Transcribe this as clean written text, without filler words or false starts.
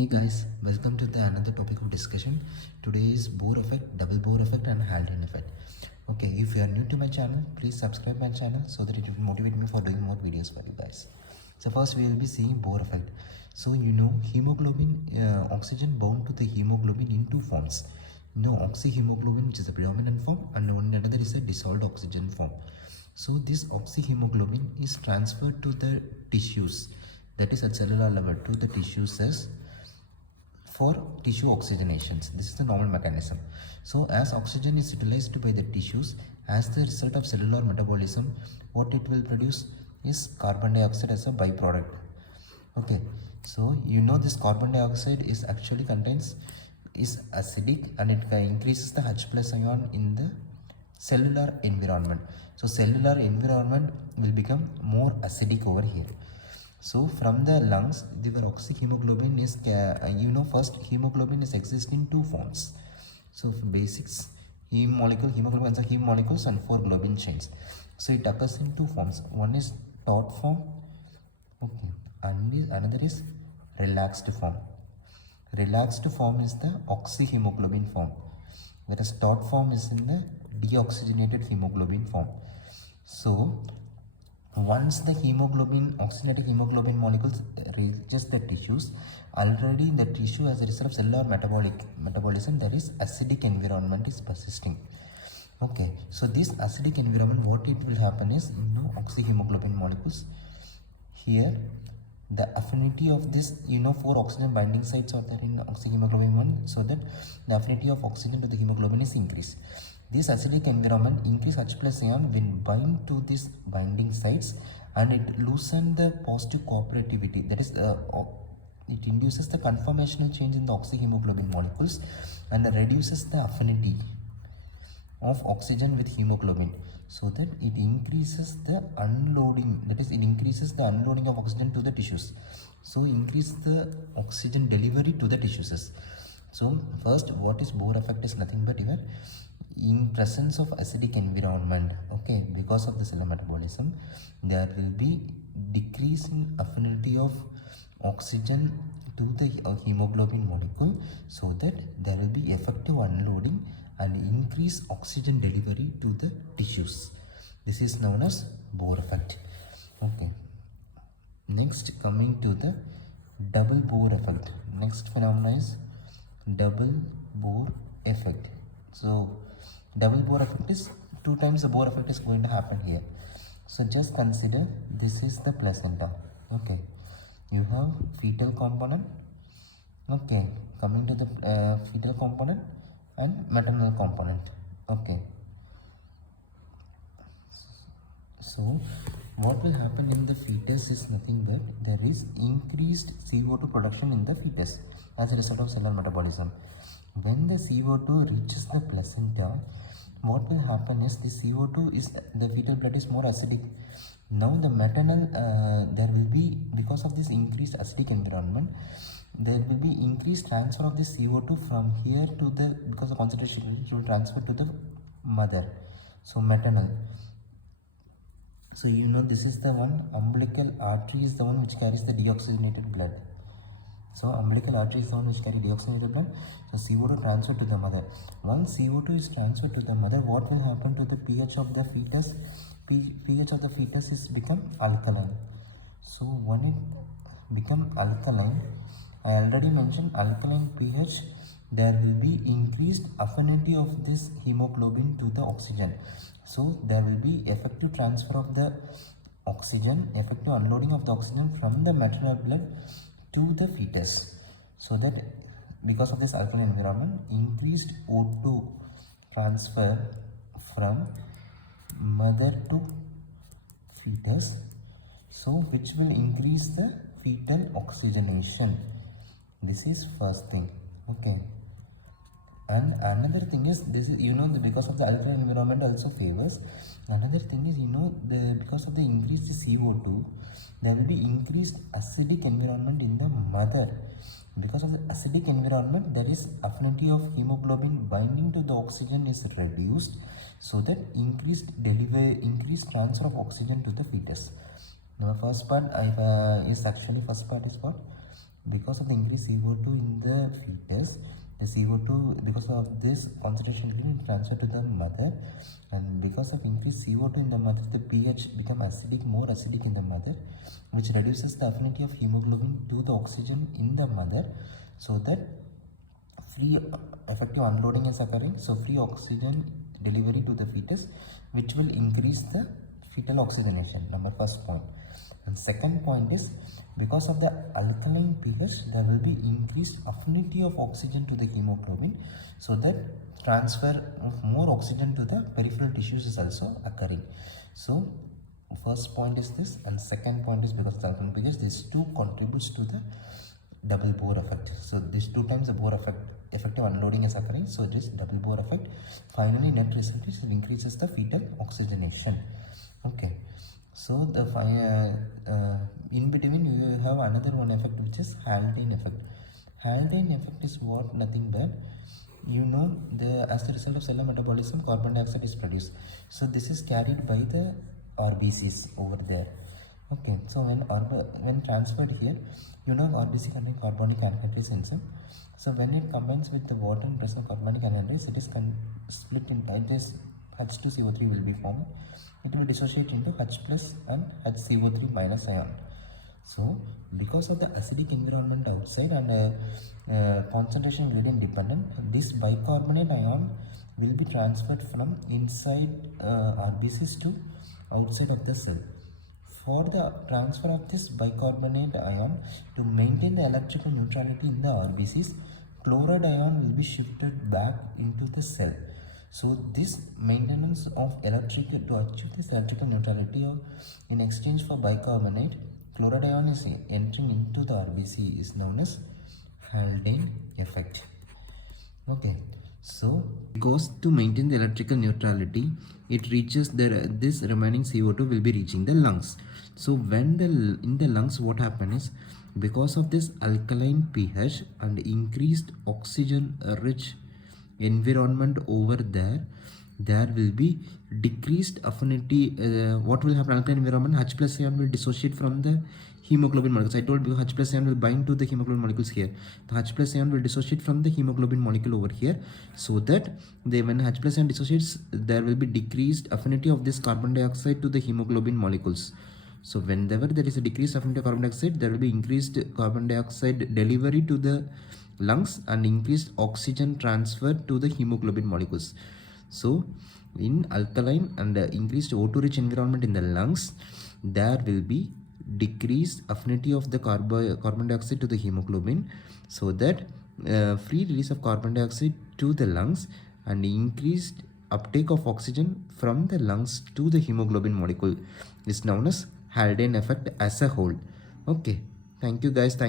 Hey guys, welcome to the another topic of discussion. Today is Bohr effect, double Bohr effect and Haldane effect. Okay, if you are new to my channel, please subscribe my channel so that it will motivate me for doing more videos for you guys. So first we will be seeing Bohr effect. So you know hemoglobin, oxygen bound to the hemoglobin in two forms. Oxyhemoglobin, which is the predominant form, and another is a dissolved oxygen form. So this oxyhemoglobin is transferred to the tissues, that is at cellular level to the tissues as for tissue oxygenations. This is the normal mechanism. So as oxygen is utilized by the tissues, as the result of cellular metabolism, what it will produce is carbon dioxide as a byproduct. Okay, so you know this carbon dioxide is actually is acidic, and it increases the H plus ion in the cellular environment. So cellular environment will become more acidic over here. So from the lungs, the oxyhemoglobin is, first hemoglobin is exist in two forms. So basics, hemoglobin and heme molecules and four globin chains. So it occurs in two forms. One is taut form, okay, and another is relaxed form. Relaxed form is the oxyhemoglobin form, whereas taut form is in the deoxygenated hemoglobin form. So once the oxygenated hemoglobin molecules reaches the tissues, already in the tissue as a result of cellular metabolism, there is acidic environment is persisting. Okay, so this acidic environment, what it will happen is, oxyhemoglobin molecules here, the affinity of this, 4 oxygen binding sites are there in oxyhemoglobin 1, so that the affinity of oxygen to the hemoglobin is increased. This acidic environment increase H plus ion when bind to these binding sites, and it loosen the positive cooperativity. That is, it induces the conformational change in the oxyhemoglobin molecules and reduces the affinity of oxygen with hemoglobin, so that it increases the unloading. That is, it increases the unloading of oxygen to the tissues. So increase the oxygen delivery to the tissues. So first, what is Bohr effect is nothing but here, in presence of acidic environment, okay, because of the cellular metabolism, there will be decrease in affinity of oxygen to the hemoglobin molecule, so that there will be effective unloading and increase oxygen delivery to the tissues. This is known as Bohr effect. Okay, next coming to the double Bohr effect. Next phenomenon is double Bohr effect. So double Bohr effect is 2 times the Bohr effect is going to happen here. So just consider this is the placenta. Okay, you have fetal component. Okay, coming to the fetal component and maternal component. Okay, so what will happen in the fetus is nothing but there is increased CO2 production in the fetus as a result of cellular metabolism. When the CO2 reaches the placenta, what will happen is the CO2 is, the fetal blood is more acidic. Now the maternal, there will be, because of this increased acidic environment, there will be increased transfer of the CO2 from here to the, because the concentration will transfer to the mother. So maternal. So this is the one, umbilical artery is the one which carries the deoxygenated blood. So umbilical artery is the one which carry deoxygenated blood. So CO2 transferred to the mother. Once CO2 is transferred to the mother, what will happen to the pH of the fetus? pH of the fetus is become alkaline. So when it become alkaline, I already mentioned alkaline pH, there will be increased affinity of this hemoglobin to the oxygen. So there will be effective transfer of the oxygen, effective unloading of the oxygen from the maternal blood to the fetus, so that because of this alkaline environment, increased O2 transfer from mother to fetus, so which will increase the fetal oxygenation. This is first thing. Okay, and another thing is, this is, because of the alkaline environment also favors. Another thing is, because of the increased CO2, there will be increased acidic environment in the mother. Because of the acidic environment, there is affinity of hemoglobin binding to the oxygen is reduced, so that increased transfer of oxygen to the fetus. Now first part is what because of the increased CO2 in the fetus, the CO2, because of this concentration will transfer to the mother, and because of increased CO2 in the mother, the pH become acidic, more acidic in the mother, which reduces the affinity of hemoglobin to the oxygen in the mother, so that free effective unloading is occurring, so free oxygen delivery to the fetus, which will increase the fetal oxygenation. Number first point. And second point is, because of the alkaline pH, there will be increased affinity of oxygen to the hemoglobin, so that transfer of more oxygen to the peripheral tissues is also occurring. So first point is this, and second point is because of the alkaline pH, these two contributes to the double Bohr effect. So these two times the Bohr effect, effective unloading is occurring, so just double Bohr effect. Finally net result is it increases the fetal oxygenation. Okay, so the in between you have another one effect, which is Haldane effect. Haldane effect is what? Nothing but, you know, as the result of cellular metabolism, carbon dioxide is produced. So this is carried by the RBCs over there. Okay, so when transferred here, you know, RBC contain carbonic anhydrase enzyme. So when it combines with the water and present carbonic anhydrase, it is split into this H2CO3 will be formed. It will dissociate into H plus and HCO3 minus ion. So because of the acidic environment outside and concentration gradient dependent, this bicarbonate ion will be transferred from inside RBCs to outside of the cell. For the transfer of this bicarbonate ion, to maintain the electrical neutrality in the RBCs, chloride ion will be shifted back into the cell. So this maintenance of electrical, to achieve this electrical neutrality, or in exchange for bicarbonate, chloride ion is entering into the RBC, is known as Haldane effect. Okay, so it goes to maintain the electrical neutrality, it reaches this remaining CO2 will be reaching the lungs. So when in the lungs, what happens is, because of this alkaline pH and increased oxygen rich environment over there, there will be decreased affinity. What will happen? Alkaline environment, H plus ion will dissociate from the hemoglobin molecules. I told you H plus ion will bind to the hemoglobin molecules here. The H plus ion will dissociate from the hemoglobin molecule over here, so that when H plus ion dissociates, there will be decreased affinity of this carbon dioxide to the hemoglobin molecules. So whenever there is a decreased affinity of carbon dioxide, there will be increased carbon dioxide delivery to the lungs and increased oxygen transfer to the hemoglobin molecules. So in alkaline and increased O2 rich environment in the lungs, there will be decreased affinity of the carbon dioxide to the hemoglobin, so that free release of carbon dioxide to the lungs and increased uptake of oxygen from the lungs to the hemoglobin molecule is known as Haldane effect as a whole. Okay, thank you guys. Thank